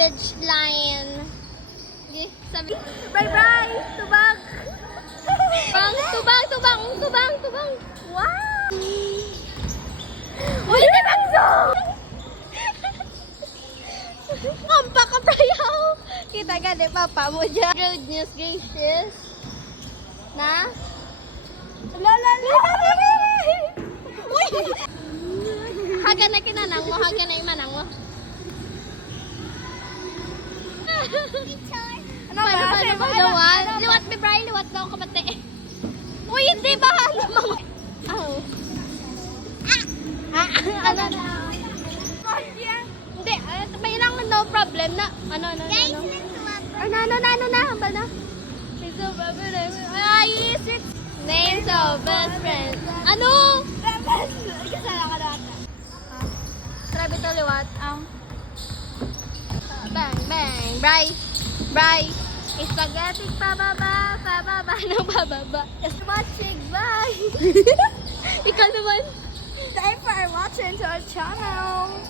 Savage Lion. Okay, sabi. Bye-bye! Tubag! Tubang! Wow! Uy, di bagso! Kampa ka prayaw! Kita ka di papa mo dyan. Goodness gracious. Na? Lala! Uy! Haga na kinanang mo, haga na imanang mo. Paano? Liwat, Bibray, liwat daw kapate. Uy, hindi ba? Oh. Ano na? Hindi, may lang no problem na. Ano? Hambal na. Names of best friends. Ano? Grabe to liwat. Bang. Bray. Spaghetti pababa. No, pababa. Just watching. Bye. Ikaw naman. Thanks for watching to our channel.